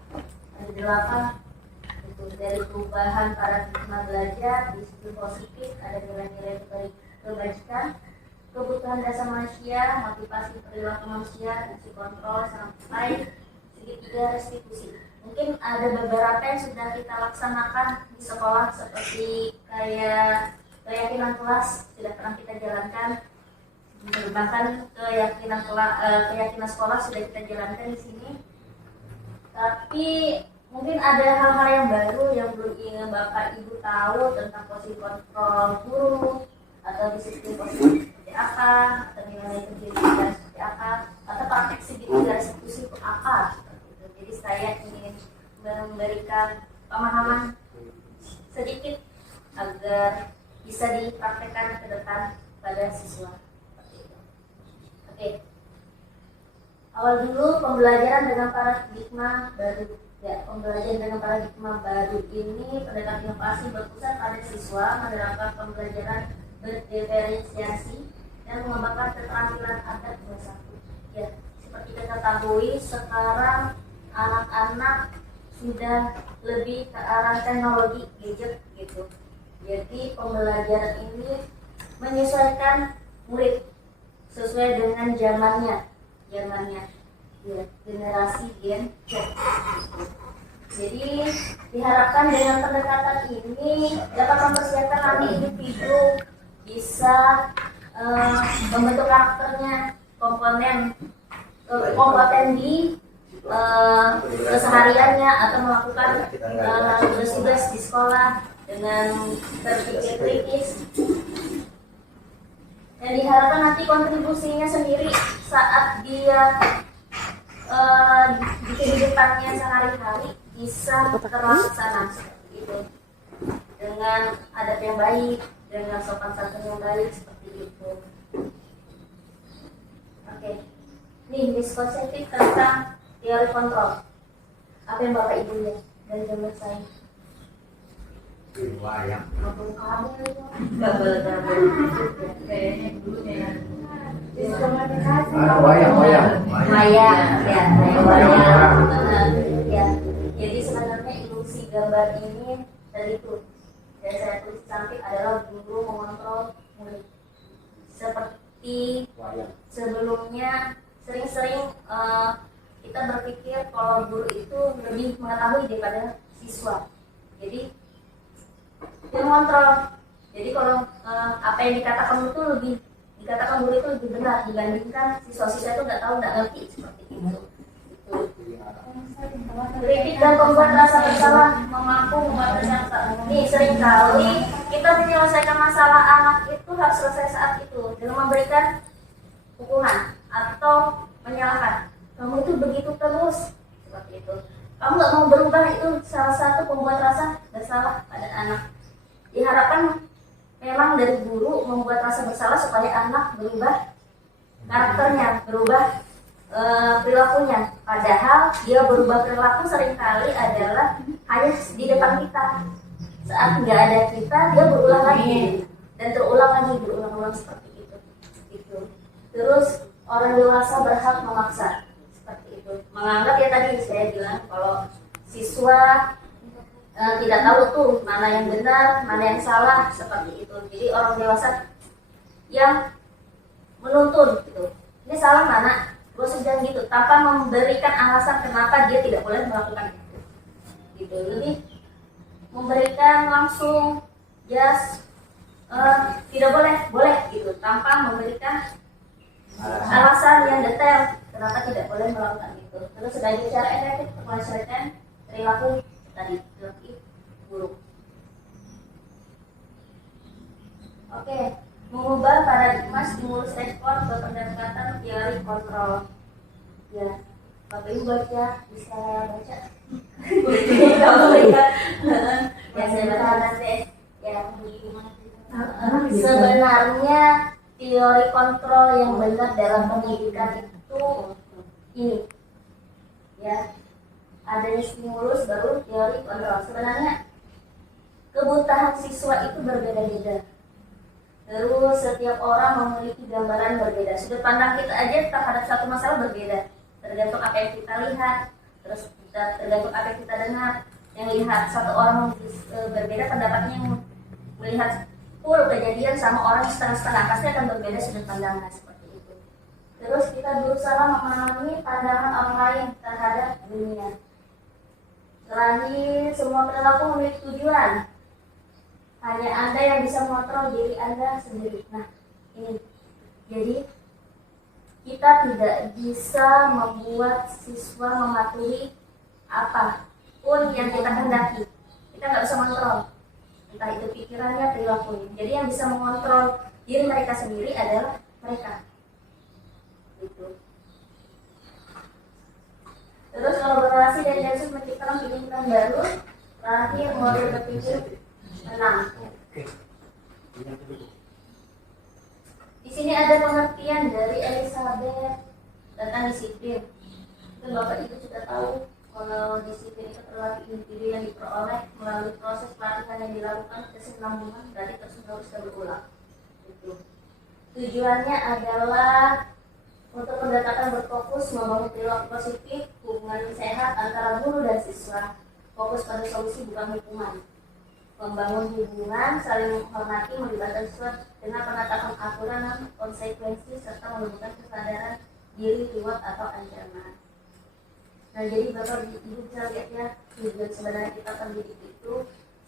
itu dari perubahan paradigma belajar, disiplin positif, ada nilai-nilai kebajikan, kebutuhan dasar manusia, motivasi perilaku manusia, isi kontrol, sampai segitiga restitusi. Mungkin ada beberapa yang sudah kita laksanakan di sekolah seperti kayak keyakinan kelas sudah pernah kita jalankan, Bahkan keyakinan sekolah sudah kita jalankan di sini. Tapi mungkin ada hal-hal yang baru yang belum ingin Bapak Ibu tahu tentang posisi kontrol guru atau disiplin posisi seperti apa, atau nilai kerja seperti apa, atau praktek segitiga eksekusi itu apa. Seperti itu. Jadi saya ingin memberikan pemahaman sedikit agar bisa dipraktekkan ke depan pada siswa. Oke. Awal dulu pembelajaran dengan paradigma baru. Ya, pembelajaran dengan paradigma baru ini pendekatan inovasi berpusat pada siswa menerapkan pembelajaran berdiferensiasi dan mengembangkan keterampilan adat bahasa. Ya, seperti kita ketahui sekarang anak-anak sudah lebih ke arah teknologi gadget gitu. Jadi pembelajaran ini menyesuaikan murid sesuai dengan zamannya ya, generasi Gen Z. Jadi diharapkan dengan pendekatan ini dapat mempersiapkan nanti individu bisa membentuk karakternya, kompeten di kesehariannya atau melakukan tugas-tugas di sekolah dengan berpikir kritis. Dan diharapkan nanti kontribusinya sendiri saat dia di kehidupannya sehari-hari bisa terlaksana seperti itu, dengan adab yang baik, dengan sopan santun yang baik seperti itu. Oke, nih miskonsepsi tentang teori kontrol. Apa yang Bapak Ibu lihat dari gambar saya? Wayang. Maupun kamu Double. Kayaknya dulu ya. Diskomunikasi. Wayang. Ya. Jadi sebenarnya ilusi gambar ini dari itu yang saya tulis cantik adalah guru mengontrol murid. Seperti sebelumnya sering-sering kita berpikir kalau guru itu lebih mengetahui daripada siswa. Jadi dia mengontrol. Jadi kalau apa yang dikatakan guru itu lebih benar dibandingkan siswa-siswa itu nggak tahu, nggak ngerti seperti itu. Kritik dan membuat rasa bersalah, mampu membuat rasa. Nih seringkali kita menyelesaikan masalah anak itu harus selesai saat itu dengan memberikan hukuman atau menyalahkan. Kamu itu begitu terus seperti itu. Kamu nggak mau berubah, itu salah satu pembuat rasa bersalah pada anak. Diharapkan memang dari guru membuat rasa bersalah supaya anak berubah karakternya, berubah perilakunya. Padahal dia berubah perilaku seringkali adalah hanya di depan kita. Saat nggak ada kita, dia berulang lagi dan berulang seperti itu. Gitu. Terus orang dewasa berhak memaksa seperti itu. Menganggap ya tadi saya bilang kalau siswa tidak tahu tuh mana yang benar, mana yang salah seperti itu. Jadi orang dewasa yang menuntun gitu. Ini salah mana? Gue sudah gitu, tanpa memberikan alasan kenapa dia tidak boleh melakukan itu. Gitu. Lebih memberikan langsung tidak boleh gitu, tanpa memberikan alasan yang detail kenapa tidak boleh melakukan itu. Terus sebagai cara efektif menyesuaikan perilaku tadi lebih buruk. Oke, mengubah paradigma stimulus respon ke pendekatan teori kontrol. Ya, Bapak Ibu baca, bisa baca. Ya saya baca nanti. Ya, sebenarnya teori kontrol yang benar dalam pendidikan itu ini, ya. Adanya stimulus baru teori kontrol. Sebenarnya kebutuhan siswa itu berbeda-beda. Terus setiap orang memiliki gambaran berbeda. Sudut pandang kita aja terhadap satu masalah berbeda. Tergantung apa yang kita lihat, terus tergantung apa yang kita dengar. Yang lihat satu orang berbeda pendapatnya, yang melihat full kejadian sama orang setengah-setengah pasti akan berbeda sudut pandangnya seperti itu. Terus kita berusaha memahami pandangan orang lain terhadap dunia. Terakhir, semua perilaku memiliki tujuan. Hanya Anda yang bisa mengontrol diri Anda sendiri. Nah, ini Jadi kita tidak bisa membuat siswa mematuhi apapun yang kita kehendaki. Kita nggak bisa mengontrol, entah itu pikirannya, perilakunya. Jadi yang bisa mengontrol diri mereka sendiri adalah mereka. Gitu. Terus kolaborasi dan Yesus menciptakan pikiran baru. Terakhir model berpikir menang. Di sini ada pengertian dari Elizabeth tentang disiplin. Dan Bapak Ibu sudah tahu kalau disiplin itu adalah individu yang diperoleh melalui proses pelatihan yang dilakukan kesinambungan dari terus-menerus dan berulang. Itu. Tujuannya adalah untuk pendekatan berfokus membangun perilaku positif, hubungan yang sehat antara guru dan siswa, fokus pada solusi bukan hukuman, membangun hubungan, saling menghormati, melibatkan siswa dengan penetapan aturan dan konsekuensi serta menumbuhkan kesadaran diri, reward atau ancaman. Nah, jadi Bapak Ibu bisa lihat ya, tujuan sebenarnya kita pendidik itu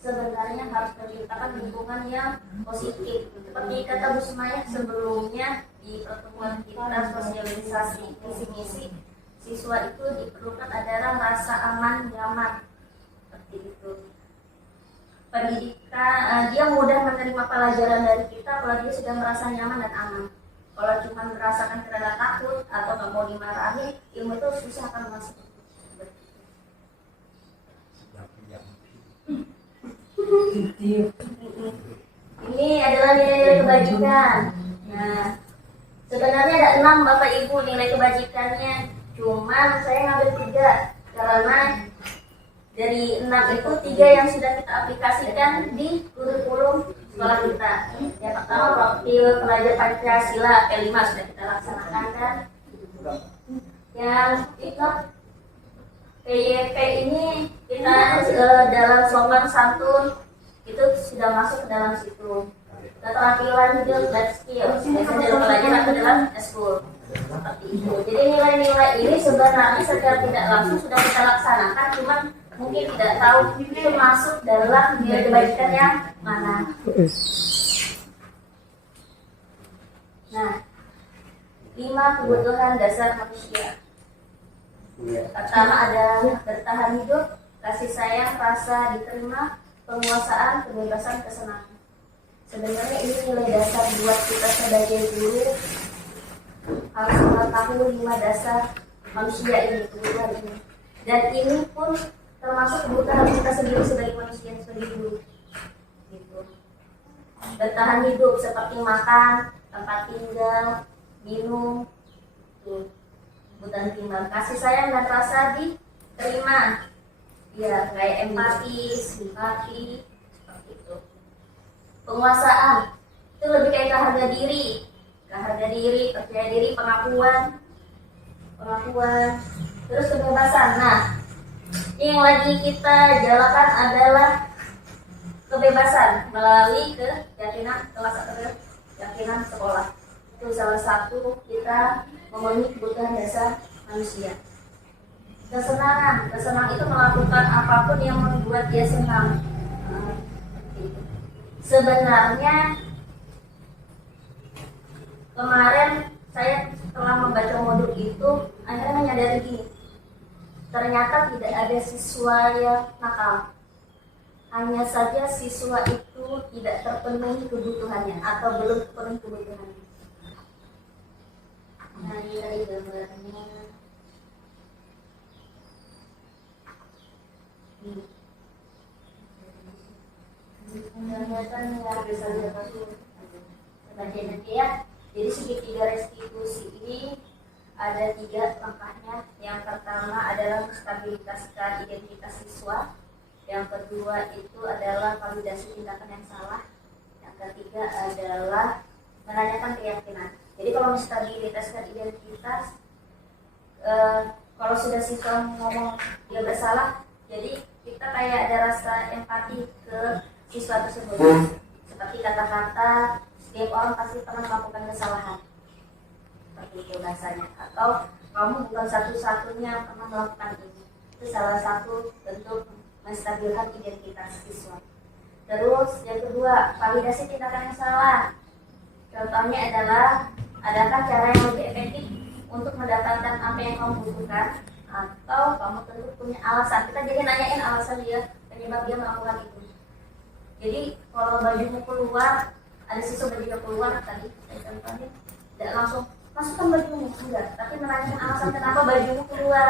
sebenarnya harus menciptakan lingkungan yang positif. Seperti kata Bu Sumaya sebelumnya di pertemuan kita sosialisasi visi-misi, siswa itu diperlukan adalah rasa aman, nyaman. Seperti itu. Pendidikan, dia mudah menerima pelajaran dari kita kalau dia sudah merasa nyaman dan aman. Kalau cuma merasakan karena takut atau nggak mau dimarahi, ilmu itu susah akan masuk. Ini adalah nilai-nilai kebajikan. Nah, sebenarnya ada 6 Bapak Ibu nilai kebajikannya. Cuman saya ngambil 3 karena dari 6 itu 3 yang sudah kita aplikasikan di kurikulum sekolah kita. Yang pertama profil pelajar Pancasila P5 sudah kita laksanakan kan. Yang itu PYP ini kita dalam sopan santun itu sudah masuk ke dalam situ. Keterampilan hidup dan skill biasanya dalam pelajaran adalah eskul seperti itu. Jadi nilai-nilai ini sebenarnya secara tidak langsung sudah kita laksanakan, cuman mungkin tidak tahu itu masuk dalam nilai kebajikan yang mana. Nah, 5 kebutuhan dasar manusia. Pertama ada bertahan hidup, kasih sayang, rasa diterima, penguasaan, kebebasan, kesenangan. Sebenarnya ini nilai dasar buat kita sebagai guru harus mengetahui 5 dasar manusia ini, kebutuhan ini. Dan ini pun termasuk kebutuhan kita sendiri sebagai manusia, sebagai guru. Gitu. Bertahan hidup seperti makan, tempat tinggal, minum, tuh. Kebutuhan timbang, kasih sayang dan rasa diterima, ya kayak empati, simpati, seperti itu. Penguasaan itu lebih kayak keharga diri, percaya diri, pengakuan. Terus kebebasan. Nah, yang lagi kita jalankan adalah kebebasan melalui keyakinan sekolah. Itu salah satu kita memenuhi kebutuhan dasar manusia. Kesenangan itu melakukan apapun yang membuat dia senang. Sebenarnya kemarin saya setelah membaca modul itu akhirnya menyadari gini, ternyata tidak ada siswa yang nakal. Hanya saja siswa itu tidak terpenuhi kebutuhannya atau belum terpenuhi kebutuhannya. Nah, ini tadi gambarnya. Kelihatan ya, bisa lihat baca nanti ya. Jadi segitiga restitusi ini ada 3 langkahnya. Yang pertama adalah menstabilitaskan identitas siswa. Yang kedua itu adalah validasi tindakan yang salah. Yang ketiga adalah menanyakan keyakinan. Jadi kalau menstabilitaskan identitas, kalau sudah siswa ngomong dia bersalah, jadi kita kayak ada rasa empati ke siswa tersebut. Seperti kata-kata, setiap orang pasti pernah melakukan kesalahan. Seperti itu bahasanya. Atau kamu bukan satu-satunya yang pernah melakukan ini. Itu salah satu bentuk menstabilkan identitas siswa. Terus yang kedua, validasi tindakan yang salah. Contohnya adalah Adakah cara yang lebih efektif untuk mendapatkan apa yang kamu butuhkan? Atau kamu tentu punya alasan? Kita jadi nanyain alasan dia, penyebab dia melakukan itu. Jadi kalau bajumu keluar, ada siswa bajunya keluar tadi, saya contohnya, tidak langsung masukkan bajumu, enggak, tapi menanyakan alasan kenapa bajumu keluar.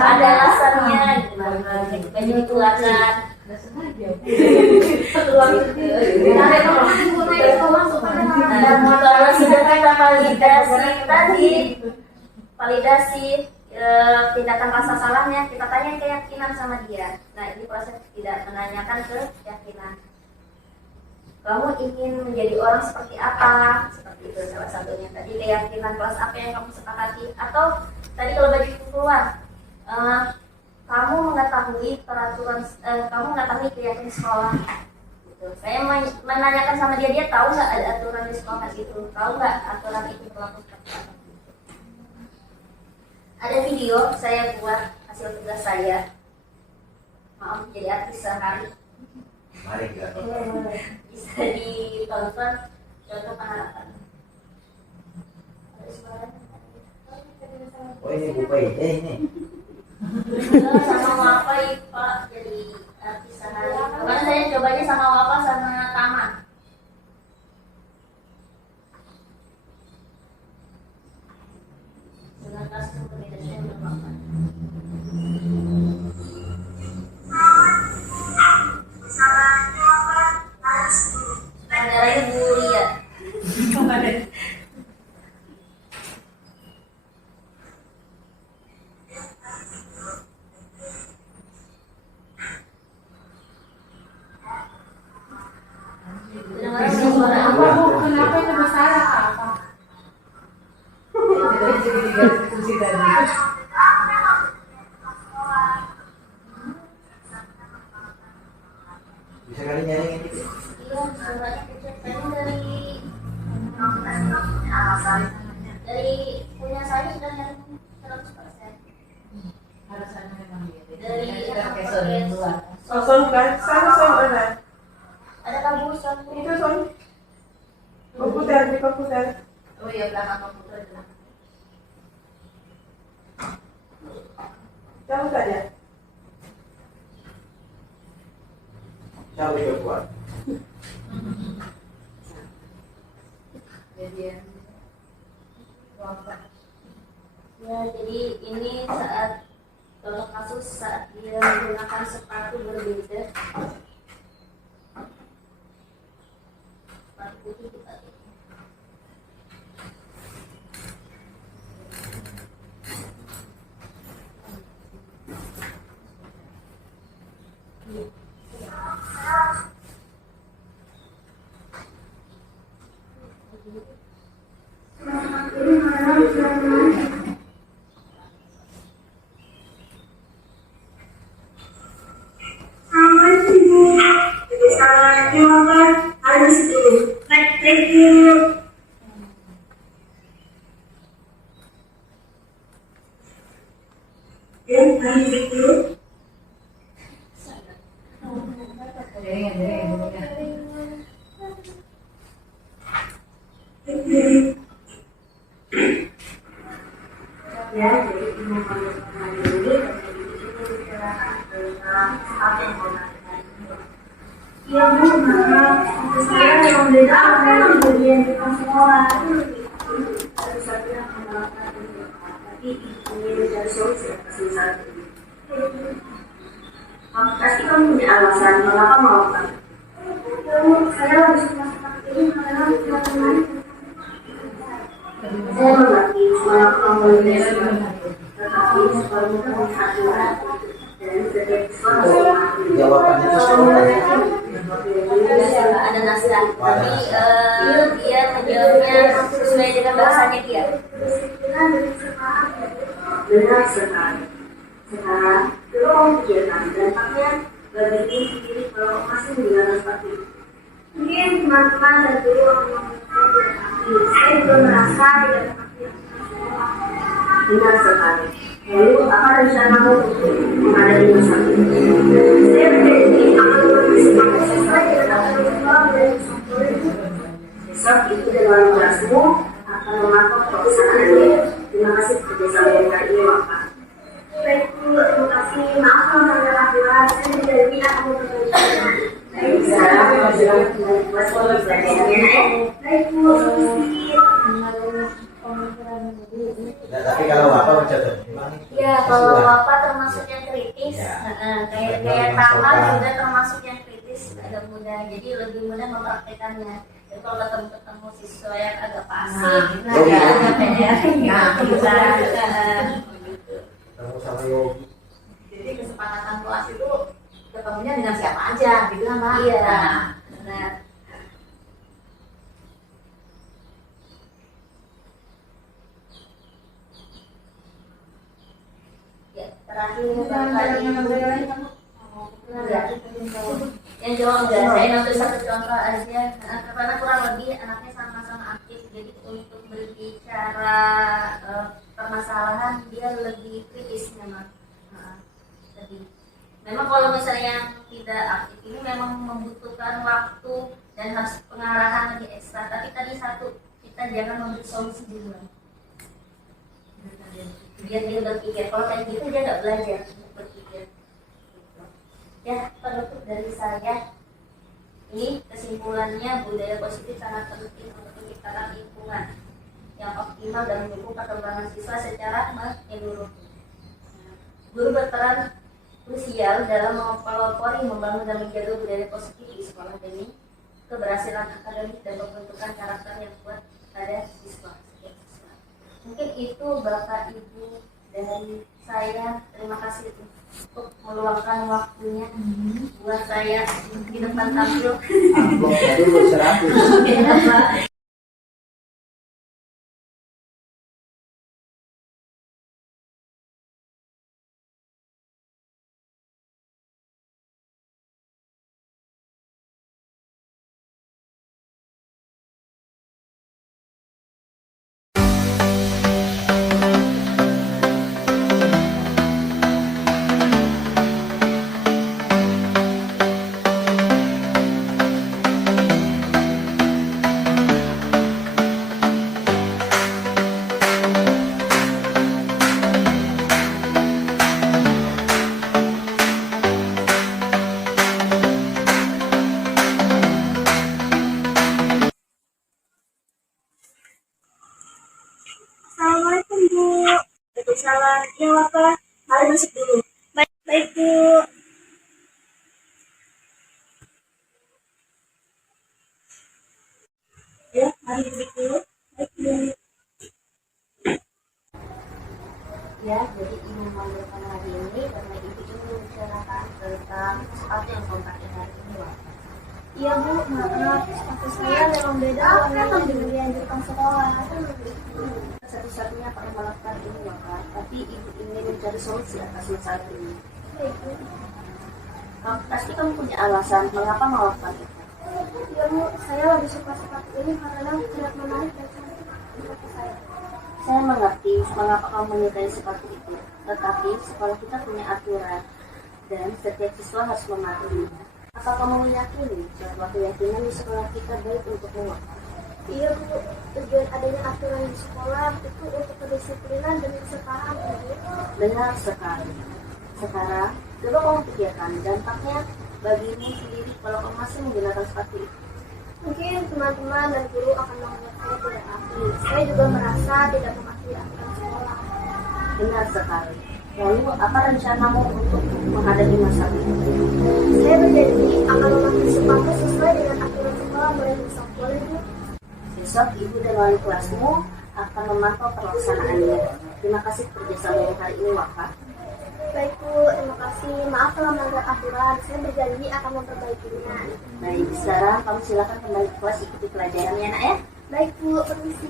Ada alasannya, gitu. Baju dikeluarkan. Dan kalau sudah kita validasi tadi, validasi tindakan rasa salahnya, kita tanya keyakinan sama dia. Nah, ini proses tidak menanyakan keyakinan. Kamu ingin menjadi orang seperti apa? Seperti itu salah satunya. Tadi keyakinan kelas apa yang kamu sepakati? Atau tadi kalau baju itu keluar, kamu mengetahui peraturan, kamu mengetahui keyakinan sekolah. Gitu. Saya menanyakan sama dia tahu nggak ada aturan di sekolah itu? Tahu nggak aturan itu berlaku seperti apa? Ada video saya buat hasil tugas saya. Maaf jadi artis sehari. Mari kita Bisa ditonton contoh pengharapan. oh ini buka ini Sama Wafa Pak jadi artis sehari. Karena saya cobanya sama Wafa sama Taman. Dengan kostum berbeda saya berapa? Saudaranya Bu Lia. Kenapa itu masalah apa? Jadi diskusi tadi. bisa kali nyaring ini Iya, saudaranya kecil. Saya dari punya saya sudah nyari 100%. Harusnya memang gitu. Dari Kita pakai sound yang luar. Son kan? Sana son mana? ada kabusan. Itu son. Komputer di komputer. Oh iya, belakang komputer juga. Tahu saja. siapa yang buat Jadi Ya, jadi ini saat contoh kasus saat dia menggunakan sepatu berbeda. Sepatu putih kita pasti kamu punya alasan mengapa melakukan. Saya lebih suka seperti ini karena teman-teman saya mengerti melakukan komunikasi, tetapi sebagai aturan dan setiap sekolah jawabannya itu sekolah ada naskah, tapi dia menjawabnya sesuai dengan bahasanya dia. Benar sekali. Sekarang, kalau kegiatan dampaknya bagi diri sendiri kalau masih menggunakan seperti itu. Mungkin teman-teman dan guru akan saya juga merasa tidak dampaknya. Benar sekali. Lalu, apa rencanamu untuk menghadapi masalah ini? Saya berjanji akan berpartisipasi sesuai dengan apa yang telah dari Besok ibu dan wali kelasmu akan memantau pelaksanaannya. Terima kasih kerjasama yang kali ini, Bapak. Baik Bu, terima kasih. Maaf kalau melanggar aturan. Saya berjanji akan memperbaiki. Baik, sekarang kembali kelas pelajarannya ya. Baik Bu, permisi. Nah, tapi kalau Bapak mencatat Ya, kalau Bapak termasuk yang kritis, kayak taman juga termasuk yang kritis, agak mudah. Jadi lebih mudah mempraktekannya. Jadi kalau ketemu siswa yang agak pasif, agak pede, bisa. ketemu sama Yogi. Jadi kesepakatan kelas itu ketemunya dengan siapa aja, gitu kan Mbak? Iya, Nah, benar. Ya, terakhir Bapak Ibu. Yang jawab enggak, saya ngambil satu contoh aja. Karena kurang lebih anaknya sama-sama aktif, jadi untuk berbicara permasalahan dia lebih kritis memang. Lebih. Memang kalau misalnya yang tidak aktif ini memang membutuhkan waktu dan harus pengarahan lebih ekstra. Tapi tadi satu, kita jangan memberi solusi duluan. Biar dia berpikir. Kalau kayak gitu dia nggak belajar untuk berpikir. Ya, penutup dari saya. Ini kesimpulannya, budaya positif sangat penting untuk menciptakan lingkungan yang optimal dan mendukung perkembangan siswa secara menyeluruh. Guru berperan krusial dalam mempelopori, membangun dan menjaga budaya positif di sekolah demi keberhasilan akademik dan pembentukan karakter yang kuat pada siswa. Mungkin itu Bapak Ibu dari saya. Terima kasih untuk meluangkan waktunya buat saya di depan tampil. Amplop tadi buat 100. Assalamualaikum Bu. Waalaikumsalam. Ya Bapak, mari masuk dulu. Baik, baik Bu. Ya, mari duduk dulu. Baik Bu. Ya, jadi ingin memberikan hari ini karena ibu ingin membicarakan tentang sesuatu yang kompeten hari ini, Bapak. Iya Bu, maaf, status saya memang beda warnanya dengan dianjurkan sekolah. Satu-satunya akan melakukan ini Bapak, tapi ibu ingin mencari solusi atas masalah ini. Baik Bu. Pasti kamu punya alasan mengapa melakukan itu. Iya Bu, saya lebih suka seperti ini karena sangat menarik dan cantik seperti saya. Saya mengerti mengapa kamu menyukai seperti itu, tetapi sekolah kita punya aturan dan setiap siswa harus mematuhinya. Apa kamu meyakini bahwa keyakinan di sekolah kita baik untuk semua? Iya Bu, tujuan adanya aturan di sekolah itu untuk kedisiplinan dan kesetaraan. Benar sekali. Sekarang, coba kamu pikirkan dampaknya bagimu sendiri kalau kamu masih menggunakan seperti itu. Mungkin teman-teman dan guru akan menganggap saya tidak aktif. Saya juga merasa tidak mematuhi aturan sekolah. Benar sekali. Lalu, apa rencanamu untuk menghadapi masalah ini? Saya berjanji akan memakai sepatu sesuai dengan aturan sekolah mulai besok. Boleh Bu? Besok ibu dan wali kelasmu akan memantau pelaksanaannya. Terima kasih kerjasama yang hari ini, Bapak. Baik Bu, terima kasih. Maaf kalau melanggar aturan. Saya berjanji akan memperbaikinya. Baik, sekarang kamu silakan kembali ke kelas ikuti pelajarannya, Nak ya. Baik Bu, permisi.